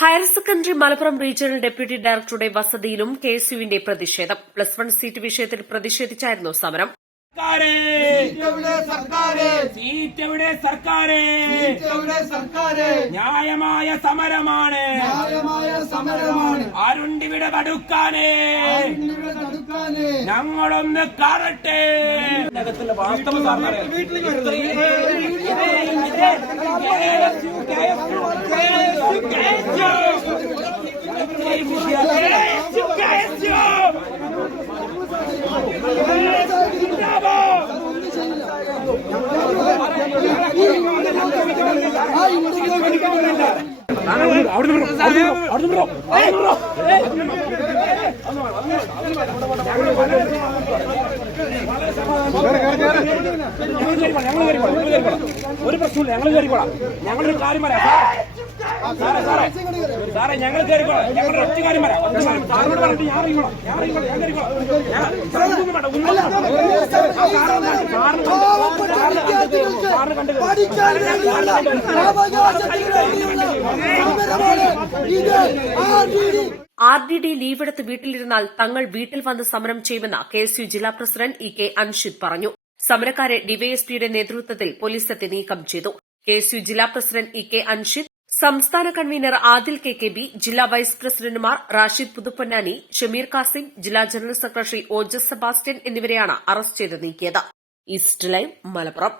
Higher secondary Malappuram regional deputy ഡയറക്ടറുടെ വസതിയിലും കെഎസ്യുവിന്റെ പ്രതിഷേധം. +1 seat വിഷയത്തിൽ പ്രതിഷേധിച്ചായിരുന്നു സമരം. ന്യായമായ സമരമാണ്. ആരുണ്ടിവിടെ തടുക്കാനേ ഞങ്ങളൊന്ന് കാണട്ടെ. വാസ്തവ ഒരു പ്രശ്നമില്ല, ഞങ്ങൾ കയറിക്കോളാം. ഞങ്ങളൊരു കാര്യം പറയാം സാറേ, ഞങ്ങൾ കയറിക്കോളാം. ഞങ്ങളുടെ ഒറ്റ കാര്യം പറയാം. സാറിനോട് പറഞ്ഞിട്ട് ഞാൻ ഇറങ്ങിക്കോളാം. RDD ലീവെടുത്ത് വീട്ടിലിരുന്നാൽ തങ്ങൾ വീട്ടിൽ വന്ന് സമരം ചെയ്യുമെന്ന് കെഎസ്യു ജില്ലാ പ്രസിഡന്റ് ഇ.കെ. അൻഷിദ് പറഞ്ഞു. സമരക്കാരെ ഡിവൈഎസ്പിയുടെ നേതൃത്വത്തിൽ പോലീസെത്തി നീക്കം ചെയ്തു. കെഎസ്യു ജില്ലാ പ്രസിഡന്റ് ഇ.കെ. അൻഷിദ്, സംസ്ഥാന കൺവീനർ ആദിൽ കെ.കെ.ബി, ജില്ലാ വൈസ് പ്രസിഡന്റുമാർ റാഷിദ് പുതുപ്പൊന്നാനി, ഷമീർ കാസിം, ജില്ലാ ജനറൽ സെക്രട്ടറി OJ സെബാസ്റ്റ്യൻ എന്നിവരെയാണ് അറസ്റ്റ് ചെയ്ത് നീക്കിയത്. East live, Malappuram.